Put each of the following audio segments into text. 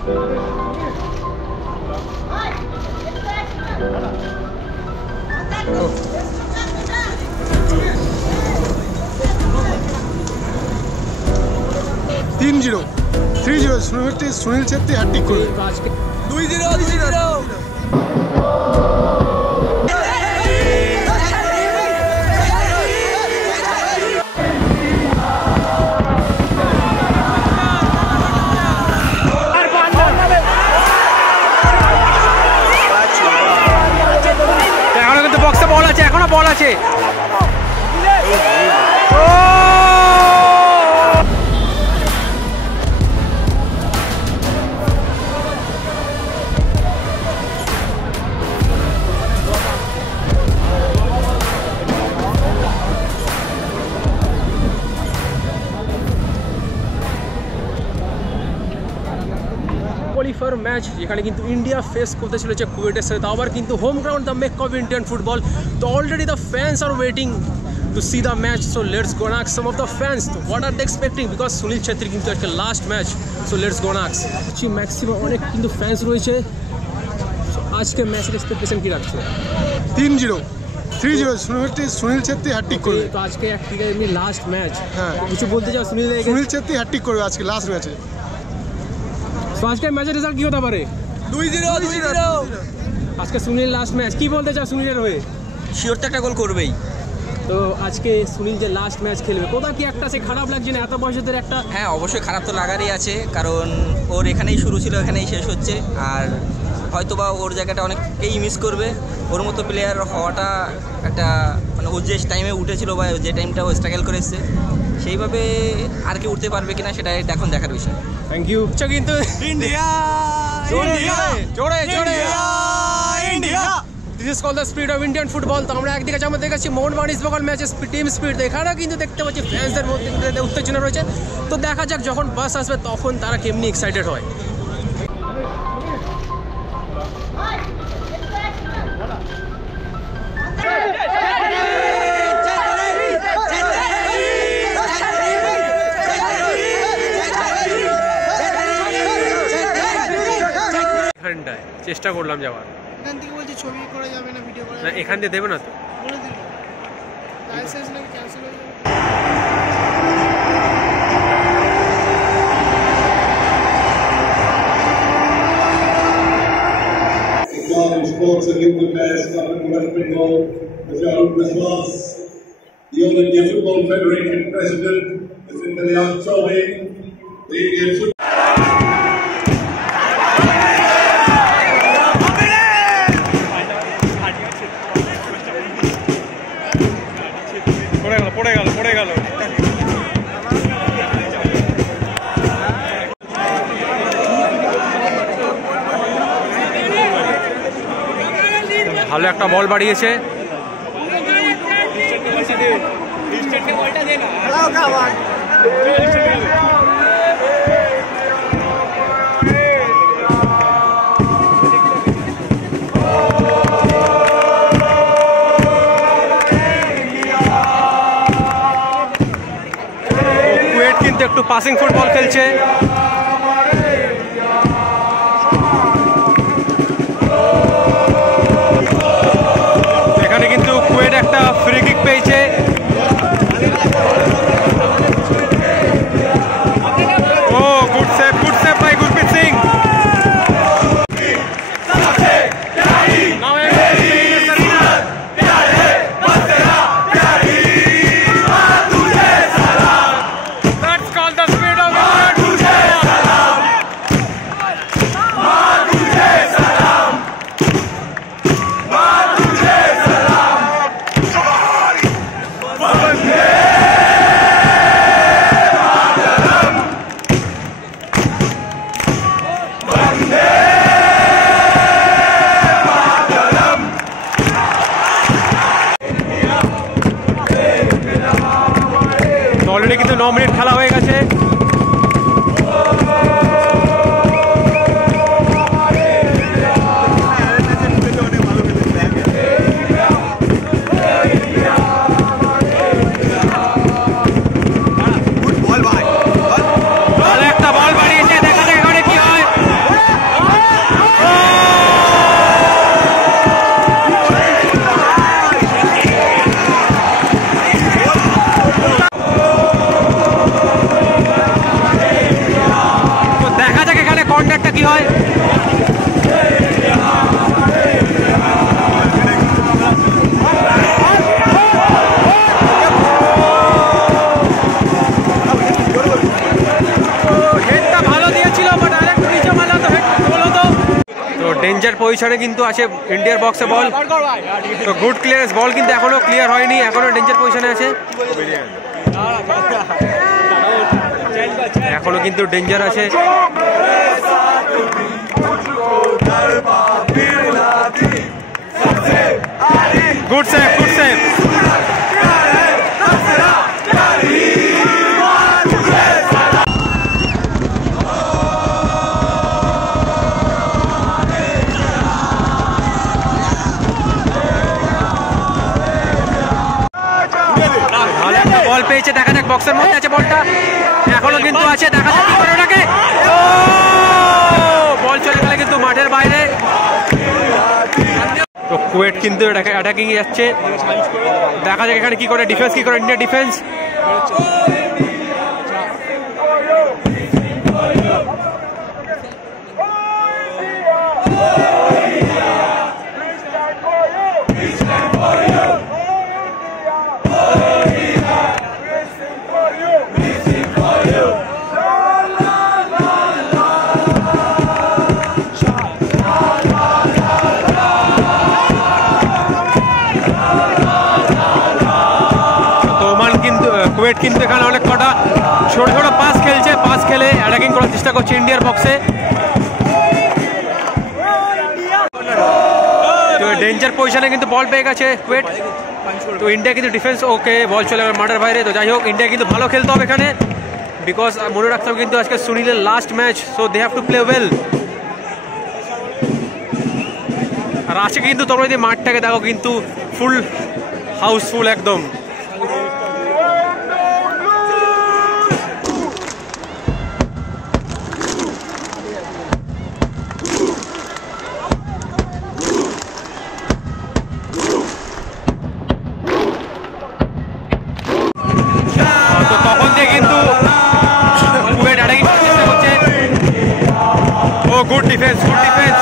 3-0 3-0 সুনীল ছেত্রী হ্যাটট্রিক করবে। 2-0 এখনো কিন্তু বক্সে বল আছে, এখনো বল আছে। কোয়ালিফায়ার ম্যাচ যেখানে কিন্তু ইন্ডিয়া ফেস করতে চলেছে কুয়েটের সাথে, তাও আবার কিন্তু home ground the make of Indian football. তো already the fans are waiting to see the match, so let's go knocks some of the fans what are they expecting, because Sunil Chhetri কিন্তু আজকে last match, so let's go knocks. Maximum অনেক কিন্তু ফ্যান্স রয়েছে, সো আজকে ম্যাচের এক্সপেকটেশন কী রাখছে? 3-0 সুনীল ছেত্রী হ্যাটট্রিক করবে। তো আজকে এমনি লাস্ট ম্যাচ, হ্যাঁ কিছু বলতে চাও? সুনীল ছেত্রী হ্যাটট্রিক করবে আজকে লাস্ট ম্যাচে। তো আজকে ম্যাচের রেজাল্ট কী হতে পারে? 2-0 আজকে সুনীল লাস্ট ম্যাচ, কি বলতে চাও সুনীলের হয়ে? শিওর তো একটা গোল করবেই। তো আজকে সুনীল যে লাস্ট ম্যাচ খেলবে, কোথা কি একটা সে খারাপ লাগছে না এত বয়সের একটা? হ্যাঁ, অবশ্যই খারাপ তো লাগারই আছে, কারণ ওর এখানেই শুরু ছিল, এখানেই শেষ হচ্ছে। আর হয়তোবা ওর জায়গাটা অনেকেই মিস করবে। ওর মতো প্লেয়ার হওয়াটা একটা মানে ও যে টাইমে উঠেছিল বা যে টাইমটা ও স্ট্রাগল করে এসছে, সেইভাবে আর কি উঠতে পারবে কিনা সেটা এখন দেখার বিষয়। Thank you. কিন্তু India this is call the spirit of Indian football. তো আমরা একদিকে যেমন দেখেছি মোহনবাগান ইস্টবেঙ্গল ম্যাচের টিম স্পিরিট, এখানেও কিন্তু দেখতে পাচ্ছি ফ্যান্সদের মধ্যে উত্তেজনা রয়েছে। তো দেখা যাক যখন বাস আসবে তখন তারা কেমনি এক্সাইটেড হয়। এখানটায় চেষ্টা করলাম যাওয়ার, এখান থেকে বলছি ছবি করা যাবে না, ভিডিও করা না এখান দিয়ে দেবে না তো? বলে দিল লাইসেন্স নাকি ক্যান্সেল হয়ে যাবে। Sports and Youth Affairs Government West Bengal, Mr. Arun Biswas, the All India Football Federation President, Mr. Kalyan Chaudhary, the Indian Football পড়ে গেল। ভালো একটা বল বাড়িয়েছে। কুয়েট কিন্তু একটু পাসিং ফুটবল খেলছে। এখানে কিন্তু কুয়েট একটা ফ্রি কিক পেয়েছে। Oh good save by Gurpreet Singh. Already কিন্তু 9 মিনিট খেলা হয়ে গেছে। একটা বল বাড়িয়েছে, দেখা যাক এখানে কি হয়। ডেঞ্জার পজিশনে কিন্তু আছে ইন্ডিয়ার বক্সে বল। তো গুড ক্লিয়ারেন্স, বল কিন্তু এখনো ক্লিয়ার হয়নি, এখনো ডেঞ্জার পজিশনে আছে, এখনো কিন্তু ডেঞ্জার আছে। Good save, good save. Ball পেয়েছে, দেখা যাক, বক্সের মধ্যে আছে বলটা, এখনো কিন্তু আছে, দেখা যাক কি করে ওটাকে। বল চলে গেলে কিন্তু মাঠের বাইরে। তো কুয়েট কিন্তু এটাকে অ্যাটাকিং যাচ্ছে, দেখা যাক এখানে কি করে ডিফেন্স, কি করে ইন্ডিয়া ডিফেন্স। কুয়েট কিন্তু এখানে অনেক কটা ছোট ছোট পাস খেলছে, পাস খেলে অ্যাটাকিং করার চেষ্টা করছে ইন্ডিয়ার বক্সে। তো ডেঞ্জার পজিশনে কিন্তু বল পেয়ে গেছে কুয়েট। তো ইন্ডিয়া কিন্তু ডিফেন্স ওকে, বল চলে গেল মাঠের বাইরে। তো যাই হোক, ইন্ডিয়া কিন্তু ভালো খেলতে হবে এখানে, বিকজ মনে রাখতে হবে কিন্তু আজকে সুনীলের last match, so they have to play well. আর আজকে কিন্তু তোমরা যদি মাঠটাকে দেখো কিন্তু ফুল হাউসফুল একদম। Good defense, good defense.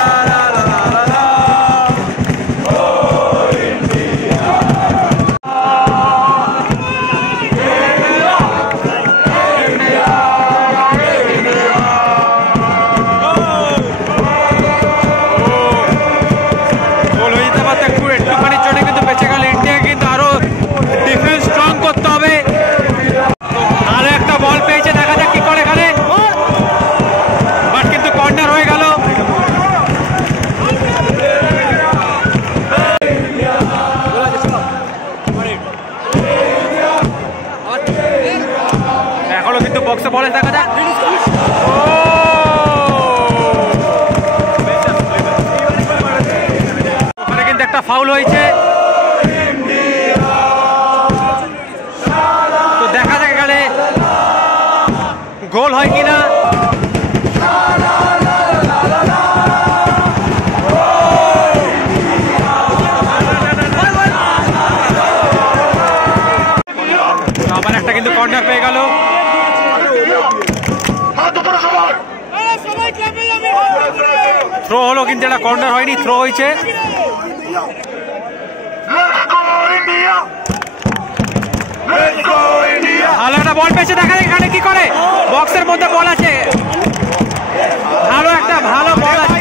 বক্সে বলে দেখা যাক, ওখানে কিন্তু একটা ফাউল হয়েছে। তো দেখা যাক এখানে গোল হয় কিনা। আবার একটা কিন্তু কর্নার পেয়ে গেল। থ্রো হলো কিন্তু এটা কর্নার হয়নি, থ্রো হয়েছে। ভালো একটা বল পেয়েছে, দেখা যায় এখানে কি করে, বক্সের মধ্যে বল আছে, ভালো একটা ভালো বল আছে।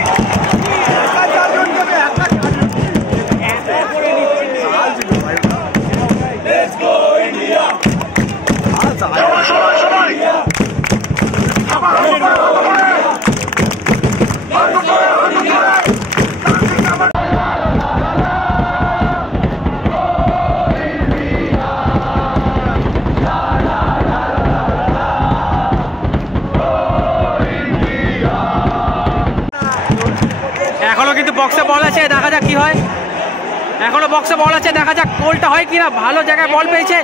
এখনো কিন্তু বক্সে বল আছে, দেখা যাক কি হয়। এখনো বক্সে বল আছে, দেখা যাক গোলটা হয় কিনা। ভালো জায়গায় বল পেয়েছে,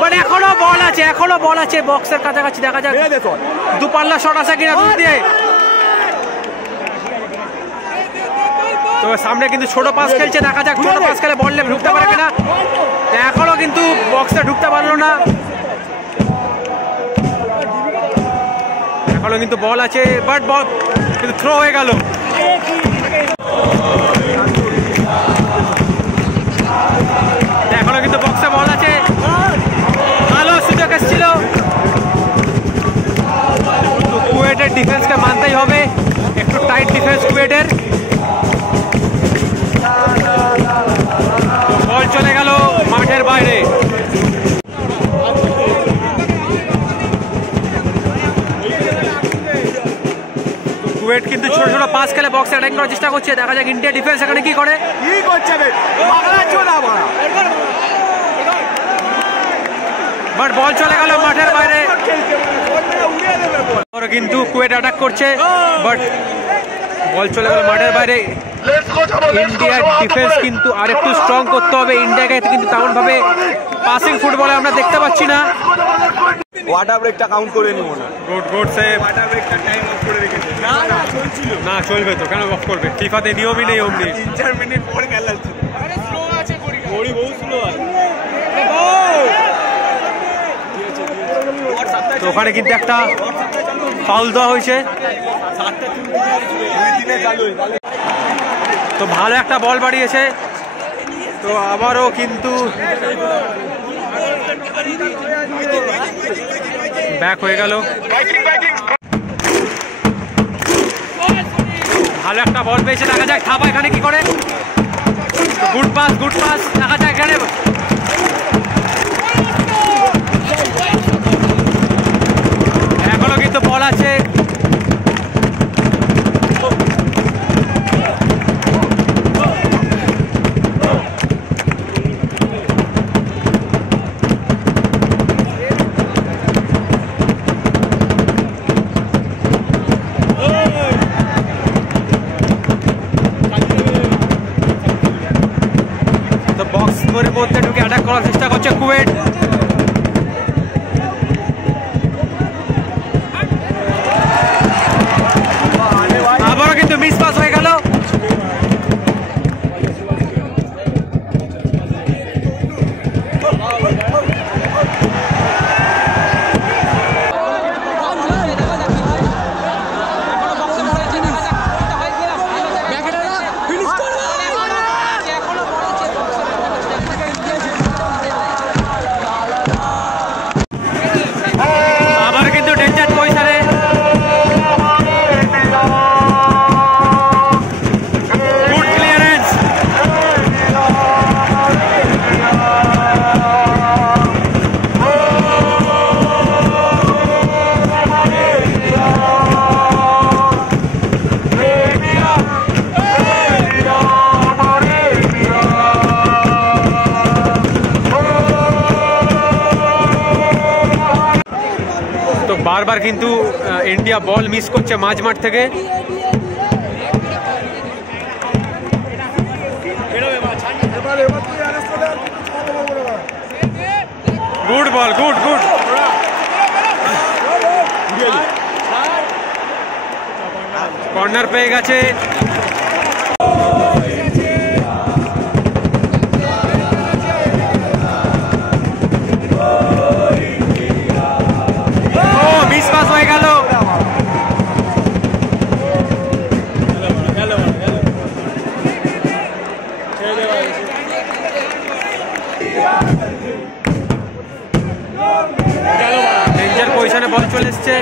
বাট এখনো বল আছে, এখনো বল আছে বক্সের কাছাকাছি। দেখা যাক দুপাল্লা শট আছে কিনা দূর দিয়ে। তো সামনে কিন্তু ছোট পাস খেলছে, দেখা যাক ছোট পাস খেলে বল ঢুকতে পারে কিনা। এখনো কিন্তু বক্সে ঢুকতে পারলো না, এখনো কিন্তু বল আছে, বাট বল কিন্তু থ্রো হয়ে গেল। এখনো কিন্তু বক্সে বল আছে, ভালো সুযোগ এসেছিল। কুয়েটের ডিফেন্সকে মানতেই হবে, একটু টাইট ডিফেন্স কুয়েটের। কুয়েট কিন্তু ছোট ছোট পাস খেলে বক্সে অ্যাটাক করার চেষ্টা করছে, দেখা যাক ইন্ডিয়া ডিফেন্স এখানে কি করে। বাট বল চলে গেল মাঠের বাইরে। কিন্তু কুয়েট অ্যাটাক করছে, বাট বল চলে গেল মাঠের বাইরে। ইন্ডিয়ার ডিফেন্স কিন্তু আরেকটু স্ট্রং করতে হবে। ইন্ডিয়াকে কিন্তু তেমন ভাবে পাসিং ফুটবলে আমরা দেখতে পাচ্ছি না। ওয়াটার ব্রেকটা কাউন্ট করে নিব না। Good save. ওয়াটার ব্রেকটা টাইম অফ করে রেখেছে। না না চলছিল। না চলবে তো, কেন অফ করবে? ফিফাতে নিয়মই নেই অমনি। 3-4 মিনিট পর খেলা হচ্ছে। আরে স্লো আছে ঘড়িটা। ঘড়ি বহু স্লো আছে। তো ওখানে কিন্তু একটা ফাউল দেওয়া হয়েছে। তো ভালো একটা বল বাড়িয়েছে, তো আবারও কিন্তু ব্যাক হয়ে গেল। ভালো একটা বল পেয়েছে, দেখা যাক থাপা এখানে কি করে। গুড পাস দেখা যাক এখানে এখনো কিন্তু বল আছে। তো বক্স ধরে মধ্যে ঢুকে অ্যাটাক করার চেষ্টা করছে কুয়েট। আবারও কিন্তু মিস পাস হয়ে গেল। আবার কিন্তু ডেঞ্জার পয়সারে গুড ক্লিয়ারেন্স। তো বারবার কিন্তু ইন্ডিয়া বল মিস করছে মাঝমাঠ থেকে। গুড বল, গুড কর্নার পেয়ে গেছে। মিস পাস হয়ে গেল। ডেঞ্জার পজিশনে বল চলে এসছে।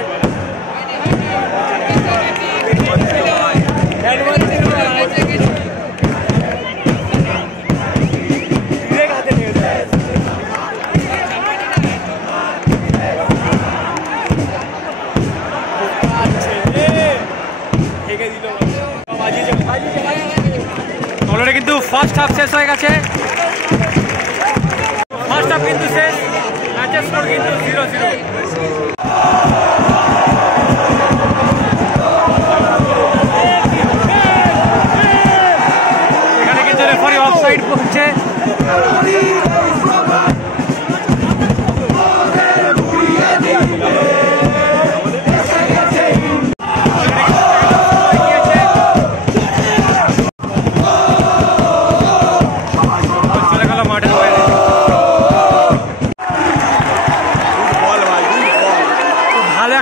অলরেডি কিন্তু ফার্স্ট হাফ শেষ হয়ে গেছে। ফার্স্ট হাফ কিন্তু শেষ, ম্যাচের স্কোর কিন্তু 0-0। এখানে কিন্তু রেফারি অফসাইড করছে।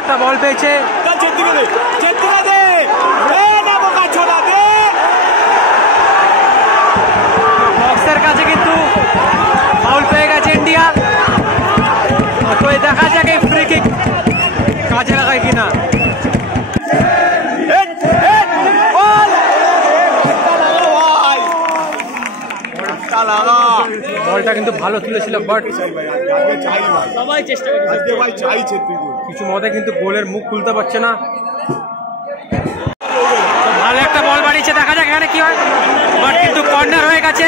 একটা বল পেয়েছে, বক্সের কাছে কিন্তু ফাউল পেয়ে গেছে ইন্ডিয়া। তো দেখা যাক এই ফ্রি কিক কাজে লাগায় কিনা। বলটা কিন্তু ভালো তুলেছিল, বাট সবাই চেষ্টা করছে, কিছু মতে কিন্তু গোলের মুখ খুলতে পারছে না। এখানে কি হয়, বাট কিন্তু কর্নার হয়ে গেছে।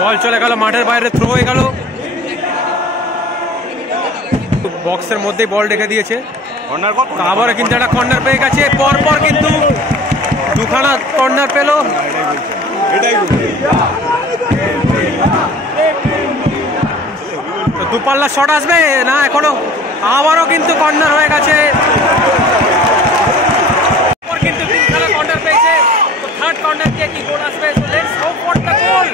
বল চলে গেল মাঠের বাইরে, থ্রো হয়ে গেল। বক্সের মধ্যেই বল রেখে দিয়েছে, আবার কিন্তু একটা কর্নার পেয়ে গেছে। পরপর কিন্তু দুখানা কর্নার পেল। দুপাল্লা শট আসবে না এখনো, আবারও কিন্তু কর্নার হয়ে গেছে। কিন্তু তিনখানা কর্নার পেয়েছে, থার্ড কর্নার দিয়ে কি গোল আসবে? লেটস গো ফর দ্য গোল।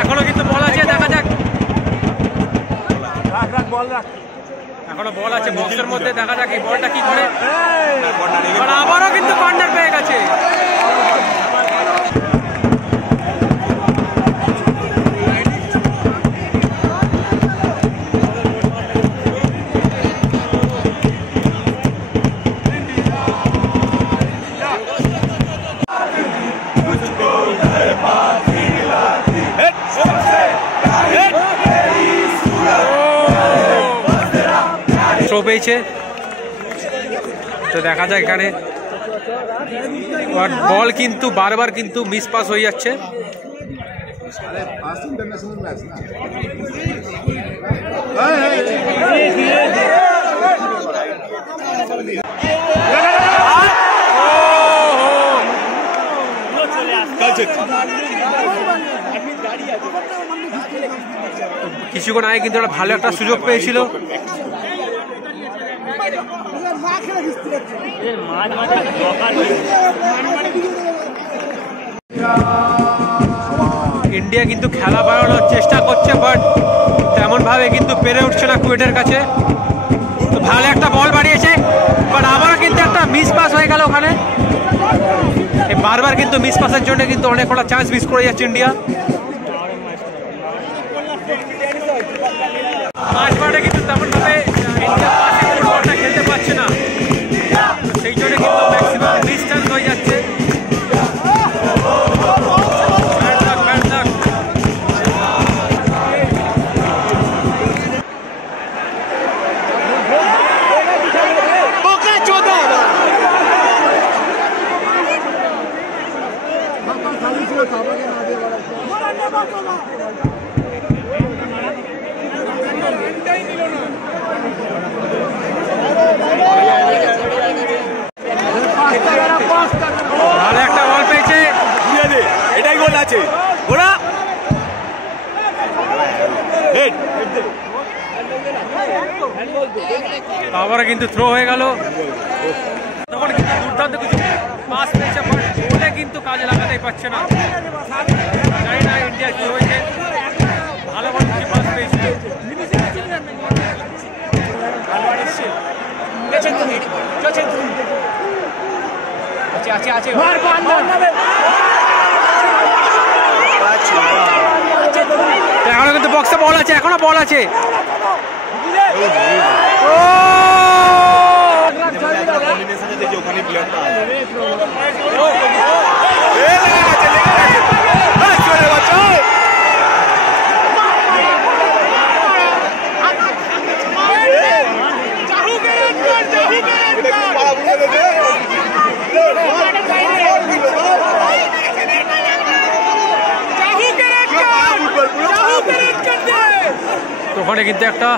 এখনো কিন্তু বল আছে, দেখা যাক। এখনো বল আছে বক্সের মধ্যে, দেখা যাক এই বলটা কি করে। আবারও কিন্তু কর্নার পেয়ে গেছে। পেয়েছে তো দেখা যায় এখানে বল কিন্তু বারবার কিন্তু মিস পাস হয়ে যাচ্ছে। কিছুক্ষণ আগে কিন্তু একটা ভালো একটা সুযোগ পেয়েছিল। ইন্ডিয়া কিন্তু খেলা বাড়ানোর চেষ্টা করছে, বাট তেমন ভাবে কিন্তু পেরে উঠছে না কুয়েটের কাছে। তো ভালো একটা বল বাড়িয়েছে, বাট আবারও কিন্তু একটা মিস পাস হয়ে গেল ওখানে। বারবার কিন্তু মিস পাসের জন্য কিন্তু অনেক কটা চান্স মিস করে যাচ্ছে ইন্ডিয়া। কিন্তু তেমন ভাবে ইন্ডিয়া খেলতে পারছে না, সেই জন্য কিন্তু ম্যাক্সিমাম মিস চান্স হয়ে যাচ্ছে। ভালো একটা বল পেয়েছে, এটাই গোল আছে ওরা। আবার কিন্তু থ্রো হয়ে গেল। তখন কিন্তু দুর্দান্ত কিছু পাস পেয়েছে, বলে কিন্তু কাজে লাগাতেই পারছে না। জানি না ইন্ডিয়ার কি হয়েছে, ভালো ভালো কিছু পাস পেয়েছে। এখনো কিন্তু বক্সে বল আছে, এখনো বল আছে। ওখানে কিন্তু একটা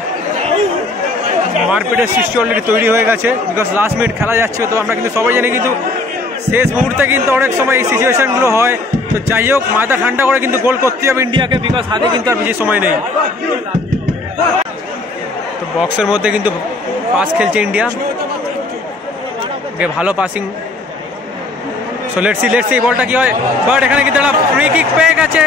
মারপিটের সৃষ্টি অলরেডি তৈরি হয়ে গেছে, বিকজ লাস্ট মিনিট খেলা যাচ্ছে। তো আমরা কিন্তু সবাই জানি কিন্তু শেষ মুহূর্তে কিন্তু অনেক সময় এই সিচুয়েশনগুলো হয়। তো যাই হোক, মাথা ঠান্ডা করে কিন্তু গোল করতে হবে ইন্ডিয়াকে, বিকজ হাতে কিন্তু আর বেশি সময় নেই। তো বক্সের মধ্যে কিন্তু পাস খেলছে ইন্ডিয়া, ভালো পাসিং। সো লেটস সি এই বলটা কি হয়। বাট এখানে কিন্তু একটা ফ্রি কিক পেয়ে গেছে।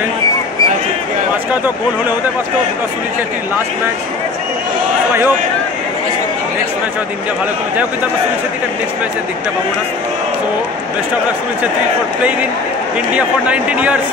করছেন। আজকাল তো গোল হলে হতে পারতো, বিকজ সুনীল ছেত্রীর last match. I hope next match হয়তো ইন্ডিয়া ভালো করে, যাই হোক কিন্তু আমরা সুনীল ছেত্রীটা নেক্সট ম্যাচে দেখতে পাবো না। So best of luck Sunil Chhetri for playing in India for 19 years.